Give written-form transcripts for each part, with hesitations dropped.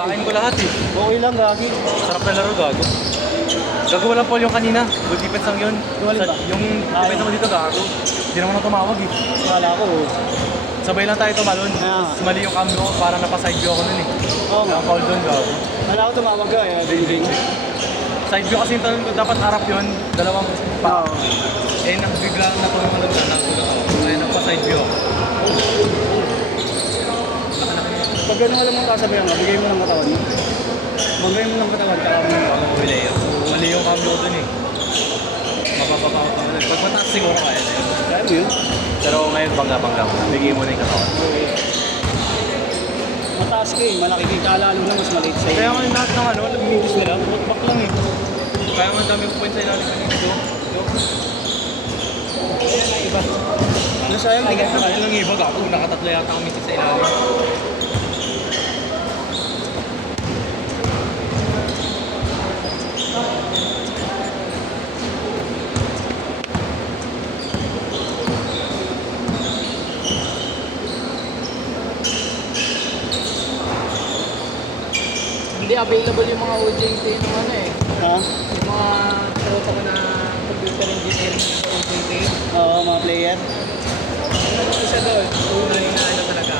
Kain ko lahat eh. Okay lang, gagi. Sarap na laro, gago. Gago walang Paul yung kanina. Good defense lang yun. Alin ba? Yung defense naman dito, gago. Hindi naman ako tumawag eh. Kala ko. Sabay lang tayo tumalon. Ah. Tapos mali yung cambio ko, parang napaside view ako nun eh. Oo nga. Kaya call doon, gago. Kala ko tumawag ka, eh. Ding-ding. Side view kasi yung talon ko, dapat harap yun. Dalawang pa. Oo. Eh, biglang natulong lang na natulong ako. Kaya napaside view ako. Pag gano'n alam mo kasabihan ka, bigay mo ng katawan mo. Bigay mo ng katawan, kaya mo ng Ako mawili yun. Mali yung cambio ko dun eh. Mapapapakot ako dun. Pag mataas siguro kaya na yun. Kaya mo yun. Pero ngayon bangga-bangga mo. Bigay mo na yung katawan. Mataas ka eh, malaki ka. Kala lalo na mas maliit sa'yo. Kaya nga yung lahat ng ano, nag-miss nila. Back lang eh. Kaya nga ang dami ko points sa ilalim ko dito. Ayan ang iba. Ano sayang, Ay, tigil na kaya lang iba. Ako nakatatlo yata kami sa ilalim. Hindi available yung mga OJT ng ano eh. Ha? Yung mga tropa ko na computer engineering sa OJT. Oo, mga player. Ano isa doon? Tunay na ano talaga.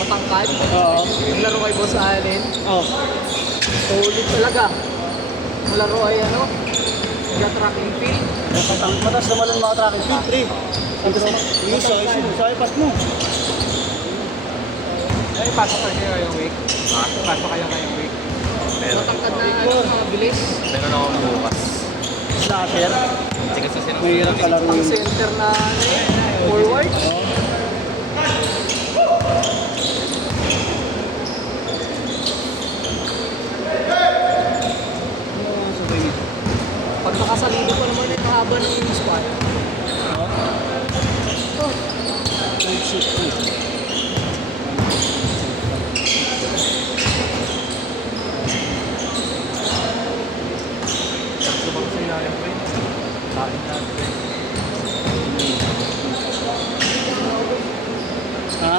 Matangkad. Oo. Yung laro kay Boss Allen. Oo. Solid talaga. Malaro ay ano. Track and field. Mataas naman ang mga track and field, pre. Yung sa ipas mo. Ay, pasok kayo ngayong week. Ha? Pasok kayo ngayong week. Meron. Matangkad na ano, mabilis. Meron ako bukas. Slasher. Hindi kasi sinang Mahirap kalaro Ang yun. center na ano eh, forward. Oo. Ano ang sabay nito? Pag nakasalido ko naman yung haba ng squad. Oo. Oh, Night shift eh. Lumang sa ilalim ko yun. Kain natin. Ha?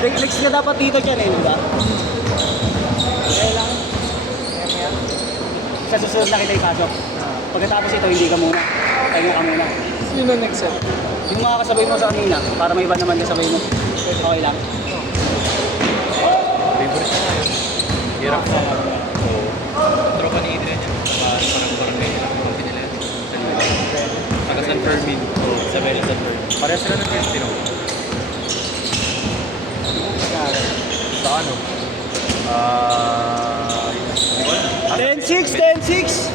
Next ka dapat dito dyan eh, di ba? kaya lang. Kaya. Sa susunod na kita ipasok. Pagkatapos ito, hindi ka muna. Tayo ka muna. Sino next set? Yung mga kasabay mo sa kanina, para may iba naman kasabay mo. Okay lang. Favorite na yun. Hirap sa tropa ni Adrian yan. Parang ganyan lang kung pinila yan. Taga San Fermin. Sa Vela San Fermin. Pareha sila ng TSP, no? Sa ano? Hindi ko alam. 10-6, 10-6!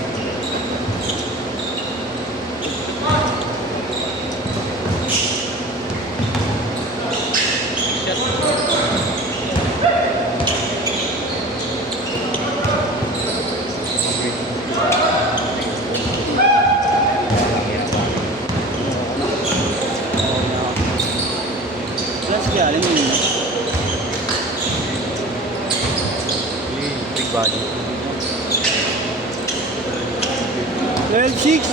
Let's go, alam mo yun. Big body. 12-6!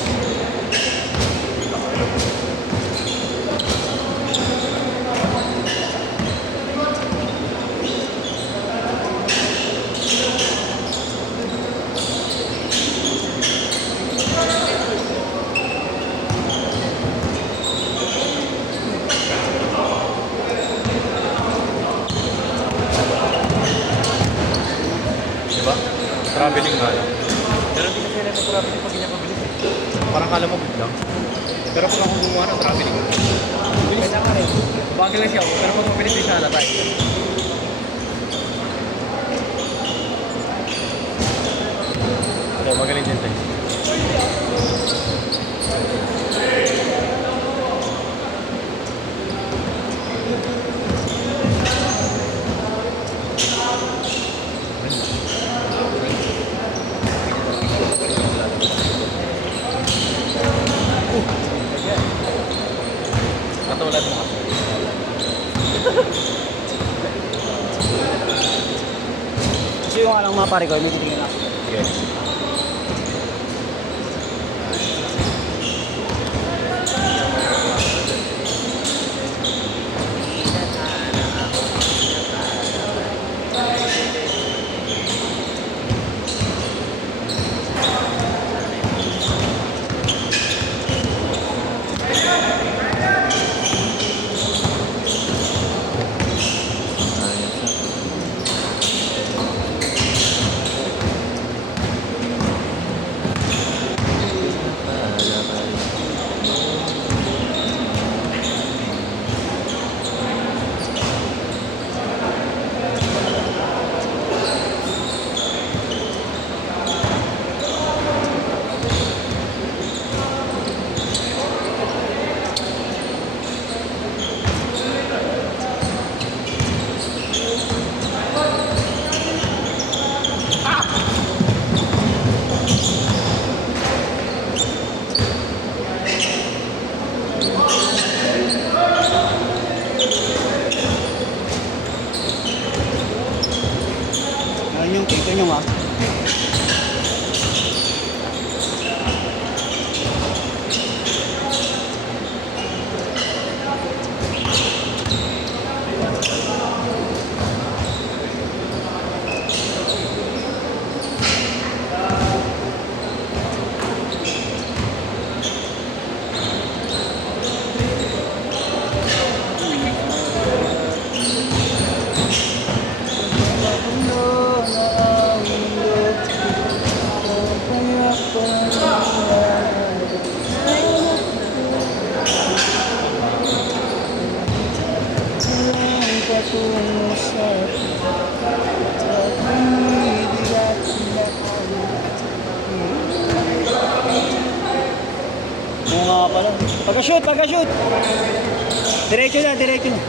Diba? Traveling nga lang. Pero hindi kasi nila traveling pag ganyan kabilis eh. Parang kala mo biglang. Pero pag ako gumawa ng traveling, bilis na ka rin. Bagay lang siya ako, pero pag mabilis din siya halata eh. So, magaling din tayo. Katulad mo kasi. Kasi yung alang mga pare ko, may titingin ako. Yes. patungo sa pag-ibig at oo nga pala. Pagka-shoot, pagka-shoot. Diretso na, diretso na.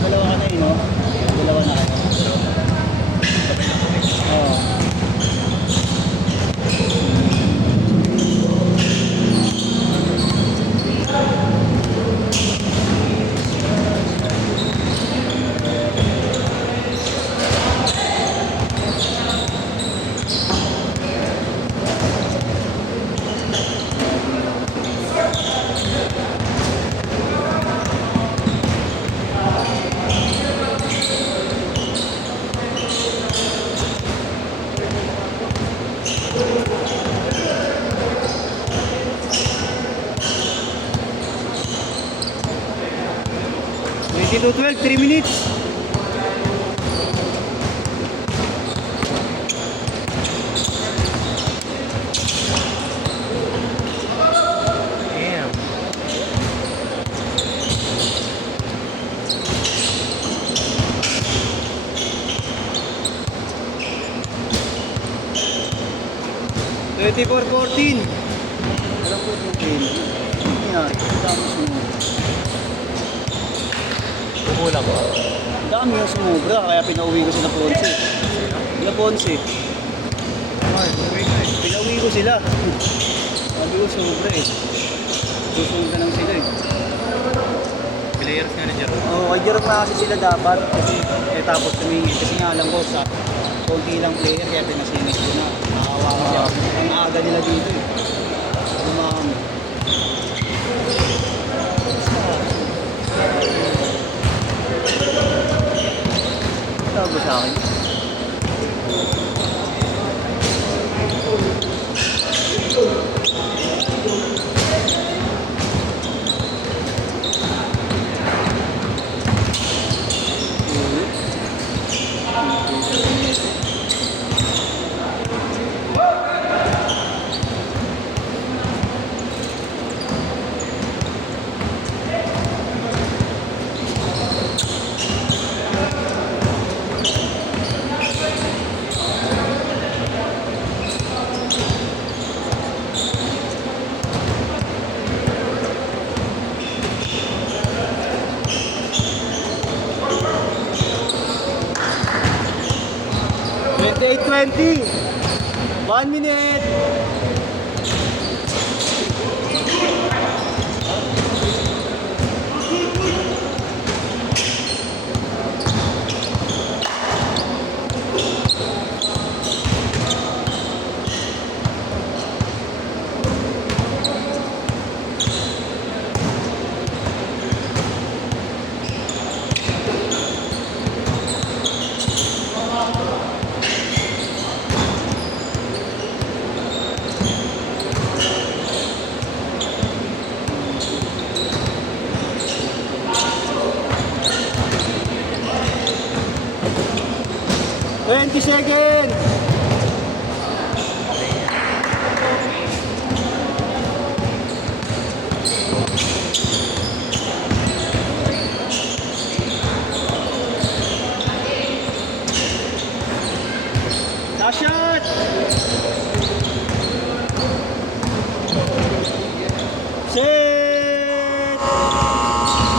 Dalawa ka na eh, no? Dalawa na kayo. Oo. To 12, 3 minutes. Damn. $24.14. Alam ko ito, Jane. Yan, dami sumubra. Kulang ba? Dami yung sumubra, kaya pinauwi ko sila Ponce. Sila Ponce. Ay, uwi ka eh. Pinauwi ko sila. Sabi ko sumubra eh. Susunod na lang sila eh. Players nga ni Jerome. Oo, kay Jerome na kasi sila dapat. Kasi tapos tumingin. Kasi nga alam ko sa konti lang player kaya pinasinis ko na. Nakawa ko siya. Ang aga nila dito eh. Dumami. Tawag ba sa akin? $28.20. 1 minute. $20 seconds.